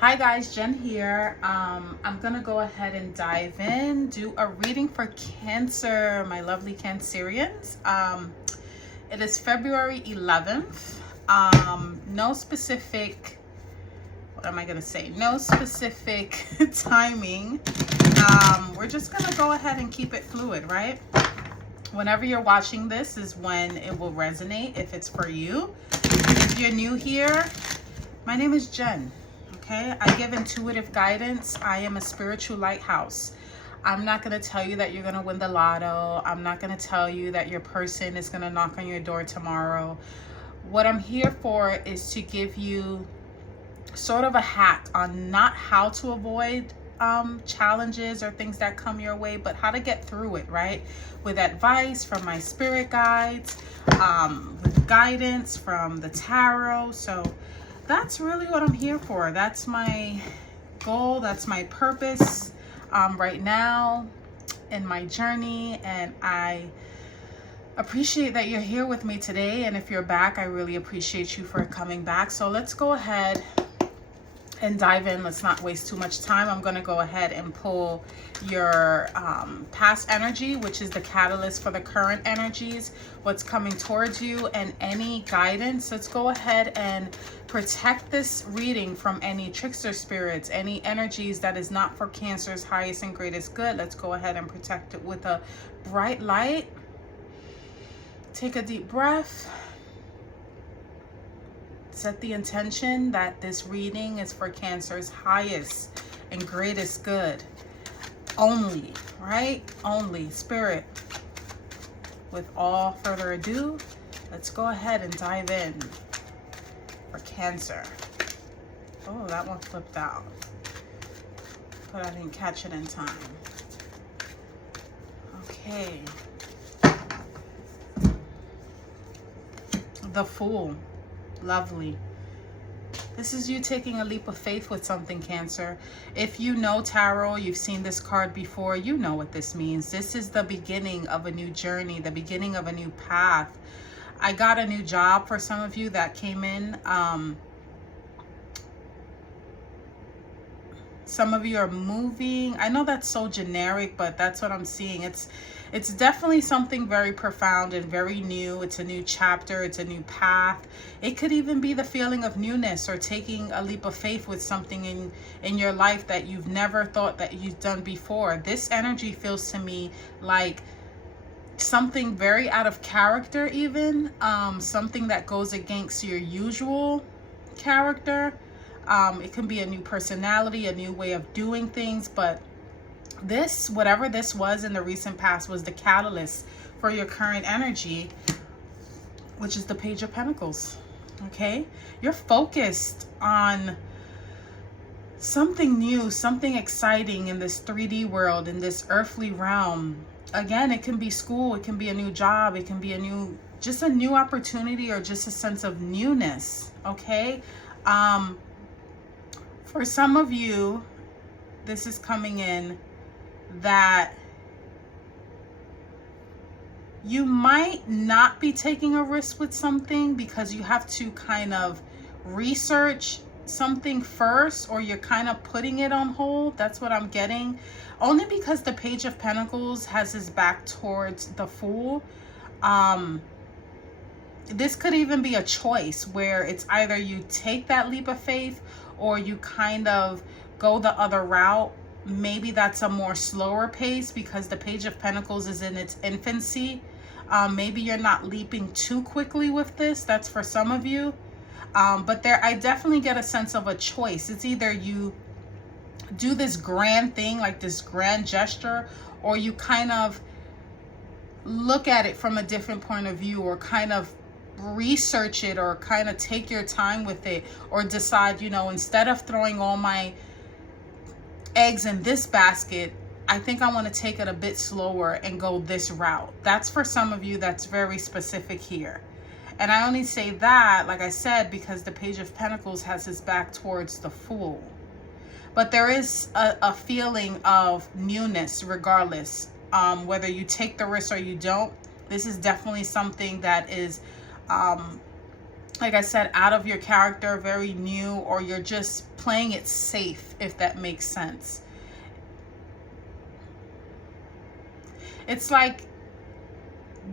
Hi guys, Jen here. I'm gonna go ahead and dive in, do a reading for Cancer, my lovely Cancerians. It is February 11th. No specific, what am I gonna say? No specific timing. We're just gonna go ahead and keep it fluid, right? Whenever you're watching this is when it will resonate, if it's for you. If you're new here, my name is Jen. Okay, I give intuitive guidance. I am a spiritual lighthouse. I'm not going to tell you that you're going to win the lotto. I'm not going to tell you that your person is going to knock on your door tomorrow. What I'm here for is to give you sort of a hack on not how to avoid challenges or things that come your way, but how to get through it, right? With advice from my spirit guides, with guidance from the tarot. So that's really what I'm here for. That's my goal. That's my purpose right now in my journey. And I appreciate that you're here with me today. And if you're back, I really appreciate you for coming back. So let's go ahead and dive in. Let's not waste too much time. I'm going to go ahead and pull your past energy, which is the catalyst for the current energies, what's coming towards you, and any guidance. Let's go ahead and protect this reading from any trickster spirits, any energies that is not for Cancer's highest and greatest good. Let's go ahead and protect it with a bright light. Take a deep breath. Set the intention that this reading is for Cancer's highest and greatest good. Only, right? Only. Spirit. With all further ado, let's go ahead and dive in for Cancer. Oh, that one flipped out. But I didn't catch it in time. Okay. The Fool. Lovely. This is you taking a leap of faith with something, Cancer. If you know tarot, you've seen this card before, you know what this means. This is the beginning of a new journey, the beginning of a new path. I got a new job for some of you that came in. Some of you are moving. I know that's so generic, but that's what I'm seeing. It's definitely something very profound and very new. It's a new chapter. It's a new path. It could even be the feeling of newness or taking a leap of faith with something in your life that you've never thought that you've done before. This energy feels to me like something very out of character even. Something that goes against your usual character. It can be a new personality, a new way of doing things, but this, whatever this was in the recent past, was the catalyst for your current energy, which is the Page of Pentacles. Okay, you're focused on something new, something exciting in this 3D world, in this earthly realm. Again, it can be school, it can be a new job, it can be just a new opportunity, or just a sense of newness. Okay. For some of you, this is coming in that you might not be taking a risk with something because you have to kind of research something first, or you're kind of putting it on hold. That's what I'm getting. Only because the Page of Pentacles has his back towards the Fool. This could even be a choice where it's either you take that leap of faith or you kind of go the other route. Maybe that's a more slower pace because the Page of Pentacles is in its infancy. Maybe you're not leaping too quickly with this. That's for some of you. But I definitely get a sense of a choice. It's either you do this grand thing, like this grand gesture, or you kind of look at it from a different point of view, or kind of research it, or kind of take your time with it, or decide, you know, instead of throwing all my eggs in this basket, I think I want to take it a bit slower and go this route. That's for some of you. That's very specific here. And I only say that, like I said, because the Page of Pentacles has his back towards the Fool. But there is a feeling of newness regardless, whether you take the risk or you don't. This is definitely something that is like I said, out of your character, very new, or you're just playing it safe, if that makes sense. It's like,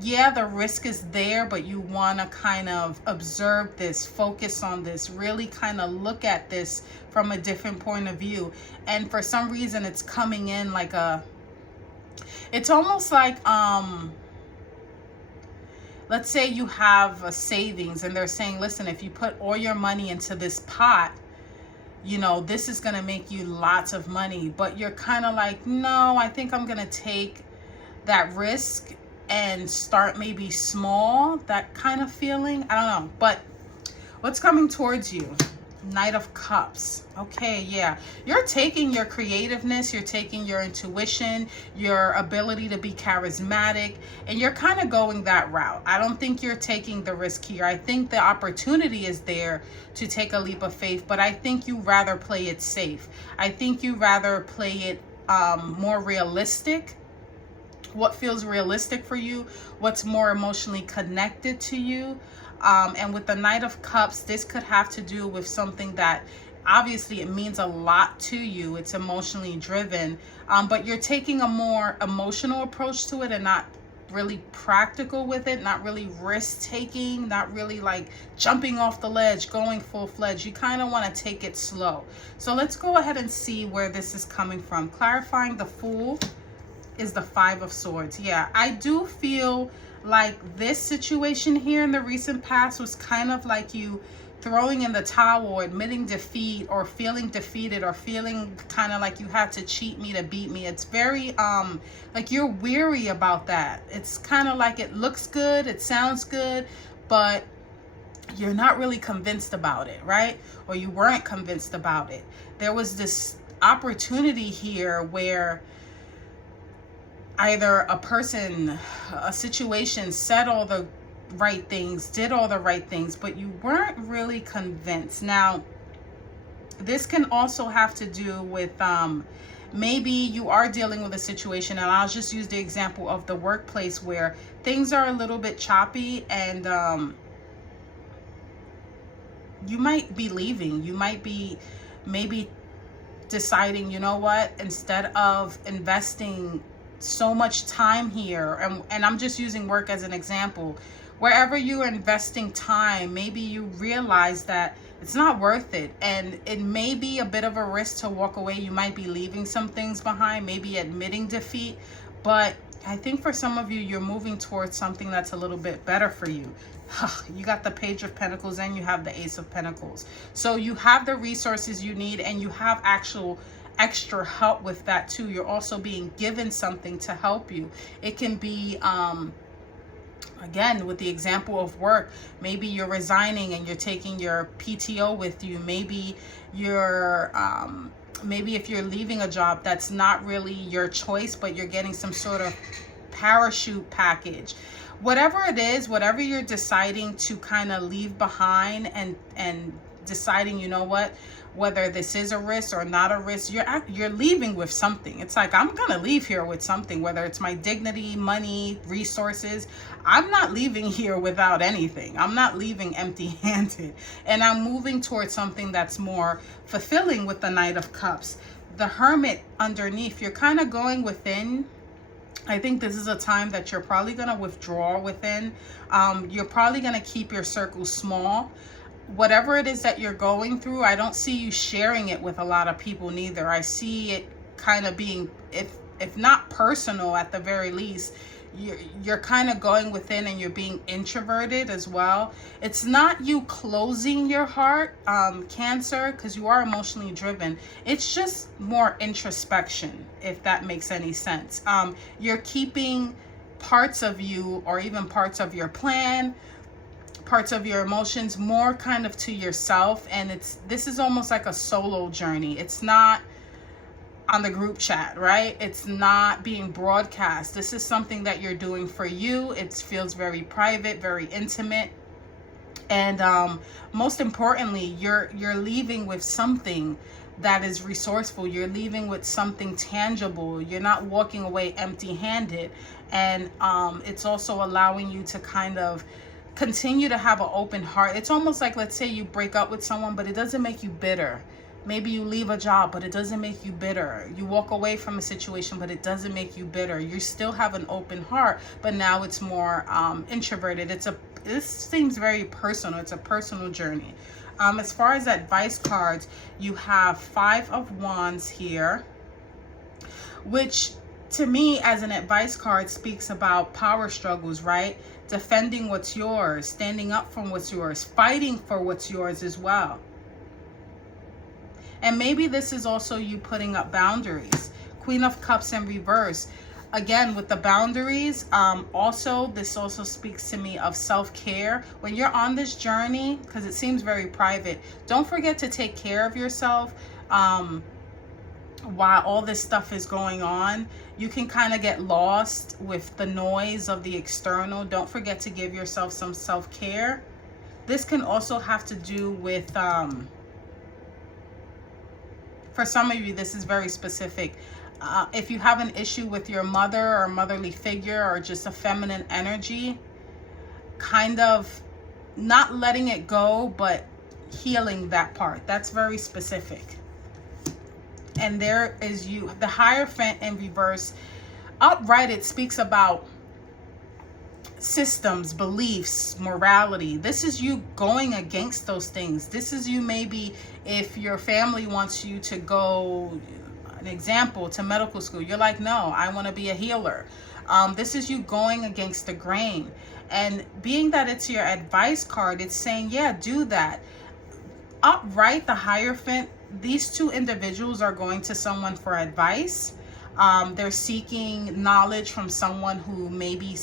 yeah, the risk is there, but you want to kind of observe this, focus on this, really kind of look at this from a different point of view. And for some reason, it's coming in like it's almost like, let's say you have a savings and they're saying, listen, if you put all your money into this pot, you know, this is going to make you lots of money. But you're kind of like, no, I think I'm going to take that risk and start maybe small, that kind of feeling. I don't know. But what's coming towards you? Knight of Cups. Okay, yeah. You're taking your creativeness, you're taking your intuition, your ability to be charismatic, and you're kind of going that route. I don't think you're taking the risk here. I think the opportunity is there to take a leap of faith, but I think you rather play it safe. I think you rather play it more realistic. What feels realistic for you, what's more emotionally connected to you. And with the Knight of Cups, this could have to do with something that obviously it means a lot to you. It's emotionally driven, but you're taking a more emotional approach to it and not really practical with it, not really risk taking, not really like jumping off the ledge, going full-fledged. You kind of want to take it slow. So let's go ahead and see where this is coming from. Clarifying the Fool is the Five of Swords. Yeah, I do feel like this situation here in the recent past was kind of like you throwing in the towel, or admitting defeat, or feeling defeated, or feeling kind of like you had to cheat me to beat me. It's very like you're weary about that. It's kind of like it looks good, it sounds good, but you're not really convinced about it, right? Or you weren't convinced about it. There was this opportunity here where either a person, a situation said all the right things, did all the right things, but you weren't really convinced. Now, this can also have to do with maybe you are dealing with a situation, and I'll just use the example of the workplace where things are a little bit choppy, and you might be leaving. You might be maybe deciding, you know what, instead of investing so much time here, and I'm just using work as an example, wherever you're investing time, maybe you realize that it's not worth it, and it may be a bit of a risk to walk away. You might be leaving some things behind, maybe admitting defeat, but I think for some of you, you're moving towards something that's a little bit better for you. You got the Page of Pentacles and you have the Ace of Pentacles. So you have the resources you need, and you have actual extra help with that too. You're also being given something to help you. It can be again, with the example of work, maybe you're resigning and you're taking your PTO with you. Maybe you're maybe if you're leaving a job that's not really your choice, but you're getting some sort of parachute package. Whatever it is, whatever you're deciding to kind of leave behind, and deciding, you know what, whether this is a risk or not a risk, you're leaving with something. It's like, I'm gonna leave here with something, whether it's my dignity, money, resources. I'm not leaving here without anything. I'm not leaving empty-handed, and I'm moving towards something that's more fulfilling with the Knight of Cups. The Hermit underneath, you're kind of going within. I think this is a time that you're probably going to withdraw within. You're probably going to keep your circle small. Whatever it is that you're going through, I don't see you sharing it with a lot of people neither. I see it kind of being, if not personal, at the very least, you're kind of going within, and you're being introverted as well. It's not you closing your heart, Cancer, because you are emotionally driven. It's just more introspection, if that makes any sense. You're keeping parts of you, or even parts of your plan, parts of your emotions, more kind of to yourself. And this is almost like a solo journey. It's not on the group chat, right? It's not being broadcast. This is something that you're doing for you. It feels very private, very intimate. And most importantly, you're leaving with something that is resourceful. You're leaving with something tangible. You're not walking away empty-handed. And it's also allowing you to kind of continue to have an open heart. It's almost like, let's say you break up with someone, but it doesn't make you bitter. Maybe you leave a job, but it doesn't make you bitter. You walk away from a situation, but it doesn't make you bitter. You still have an open heart, but now it's more introverted. This seems very personal. It's a personal journey. As far as advice cards, you have 5 of Wands here, which to me as an advice card speaks about power struggles, right? Defending what's yours, standing up for what's yours, fighting for what's yours as well. And maybe this is also you putting up boundaries. Queen of Cups in reverse. Again, with the boundaries, this also speaks to me of self-care. When you're on this journey, because it seems very private, don't forget to take care of yourself. While all this stuff is going on, you can kind of get lost with the noise of the external. Don't forget to give yourself some self-care. This can also have to do with, for some of you, this is very specific. If you have an issue with your mother or motherly figure or just a feminine energy, kind of not letting it go, but healing that part. That's very specific. And there is you, the Hierophant in reverse. Upright, it speaks about systems, beliefs, morality. This is you going against those things. This is you, maybe if your family wants you to go, an example, to medical school, you're like, no, I want to be a healer. This is you going against the grain. And being that it's your advice card, it's saying, yeah, do that. Upright, the Hierophant, these two individuals are going to someone for advice. They're seeking knowledge from someone who may be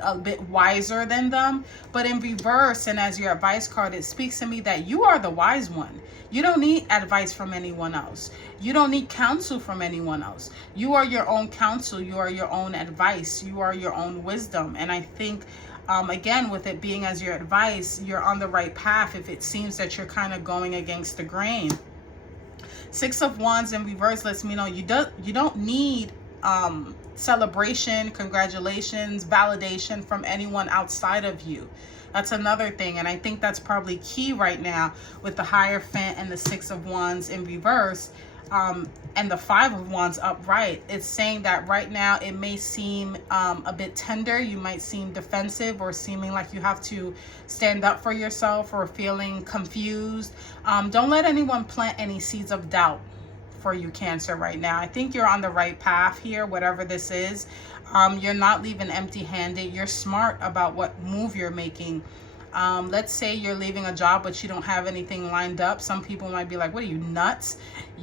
a bit wiser than them. But in reverse, and as your advice card, it speaks to me that you are the wise one. You don't need advice from anyone else. You don't need counsel from anyone else. You are your own counsel. You are your own advice. You are your own wisdom. And I think, again, with it being as your advice, you're on the right path if it seems that you're kind of going against the grain. 6 of Wands in reverse lets me know you don't need celebration, congratulations, validation from anyone outside of you. That's another thing, and I think that's probably key right now with the Hierophant and the 6 of Wands in reverse, and the 5 of Wands upright. It's saying that right now it may seem a bit tender. You might seem defensive or seeming like you have to stand up for yourself or feeling confused. Don't let anyone plant any seeds of doubt for you, Cancer, right now. I think you're on the right path here, whatever this is. You're not leaving empty-handed. You're smart about what move you're making. Let's say you're leaving a job, but you don't have anything lined up. Some people might be like, what are you, nuts?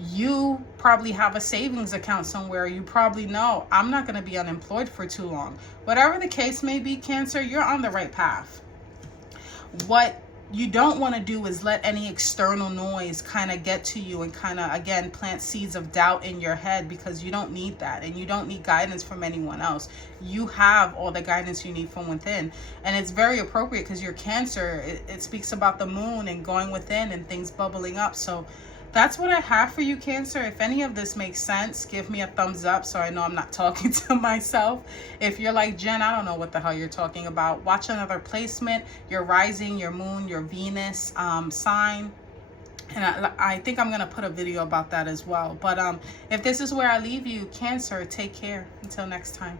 You probably have a savings account somewhere. You probably know, I'm not going to be unemployed for too long. Whatever the case may be, Cancer, you're on the right path. What you don't want to do is let any external noise kind of get to you and kind of, again, plant seeds of doubt in your head, because you don't need that, and you don't need guidance from anyone else. You have all the guidance you need from within, and it's very appropriate because you're Cancer. It speaks about the moon and going within and things bubbling up. So that's what I have for you, Cancer. If any of this makes sense, give me a thumbs up so I know I'm not talking to myself. If you're like, Jen, I don't know what the hell you're talking about, watch another placement, your rising, your moon, your Venus sign. And I think I'm going to put a video about that as well. But if this is where I leave you, Cancer, take care. Until next time.